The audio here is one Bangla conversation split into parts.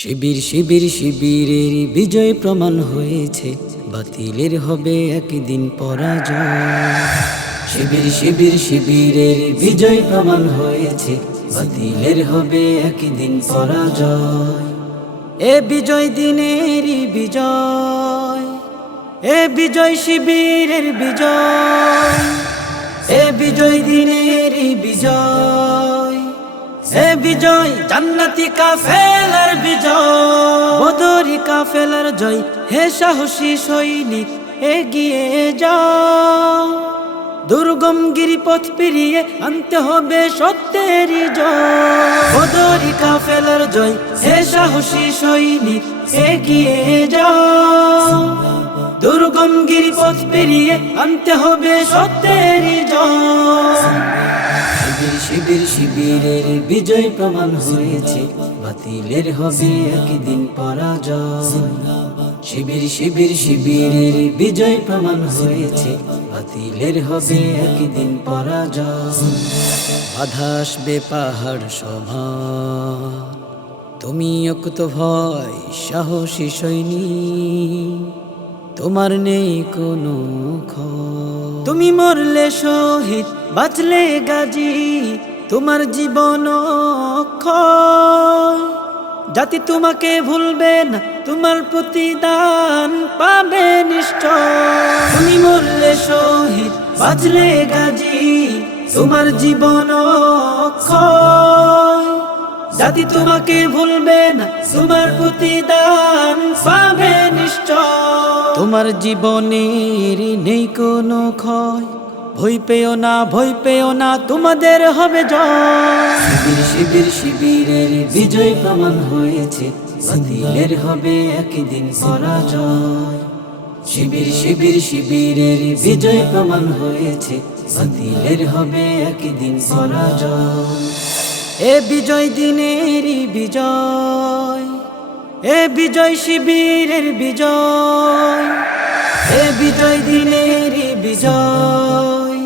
শিবির শিবির শিবিরের বিজয় প্রমাণ হয়েছে, বাতিলের হবে একদিন পরাজয়। শিবির শিবির শিবিরের বিজয় প্রমাণ হয়েছে, বাতিলের হবে একদিন পরাজয়। এ বিজয় দিনেরই বিজয়, এ বিজয় শিবিরের বিজয়, এ বিজয় দিনেরই বিজয়, এ বিজয় জান্নাতি কাফেলার বিজয়, বদরি কাফেলার জয়। হে সাহসী সৈনিক এগিয়ে যাও, দুর্গম গিরিপথ পেরিয়ে আনতে হবে সত্যেরই জয়। বদরি কাফেলার জয়, হে সাহসী সৈনিক এগিয়ে যাও, দুর্গম গিরিপথ পেরিয়ে আনতে হবে সত্যেরই জয়। শিবির শিবির শিবিরের বিজয় প্রমাণ হয়েছে, বাতিলের হবে একদিন পরাজয়। শিবির শিবির শিবিরের বিজয় প্রমাণ হয়েছে, বাতিলের হবে একদিন পরাজয়। বাধা আসবে পাহাড় সমান, তুমি অকুত ভয় সাহসী সৈনিক, তোমার নেই কোনো ক্ষয়। তুমি মরলে শহীদ বাঁচলে গাজী, তোমার জীবন অক্ষয়। জাতি তোমাকে ভুলবে না, তোমার প্রতিদান পাবে নিশ্চয়। তুমি মরলে শহীদ বাঁচলে গাজী, তোমার জীবন অক্ষয়। জাতি তোমাকে ভুলবে না, তোমার প্রতিদান পাবে নিশ্চয়। তোমার জীবনের নেই কোনো ক্ষয়, ভয় পেও না, ভয় পেও না, তোমাদের হবে জয়। শিবির শিবির শিবিরের বিজয় প্রমাণ হয়েছে, বাতিলের হবে একদিন পরাজয়। শিবির শিবির শিবিরের বিজয় প্রমাণ হয়েছে, বাতিলের হবে একদিন পরাজয়। এ বিজয় দিনেরই বিজয়, এ বিজয় শিবিরের বিজয়, এ বিজয় দিনেরই বিজয়,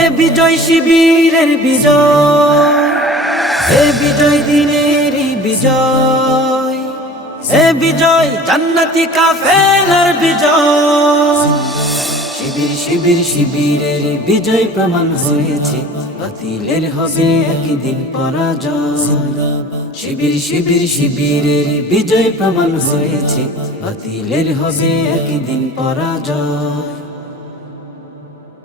এ বিজয় শিবিরের বিজয়, এ বিজয় দিনেরই বিজয়, এ বিজয় জান্নাতি কাফেলার বিজয়। শিবির শিবির শিবিরের বিজয় প্রমাণ হয়েছে, বাতিলের হবে একদিন পরাজয়। শিবির শিবির শিবিরের বিজয় প্রমাণ হয়েছে, বাতিলের হবে একদিন পরাজয়।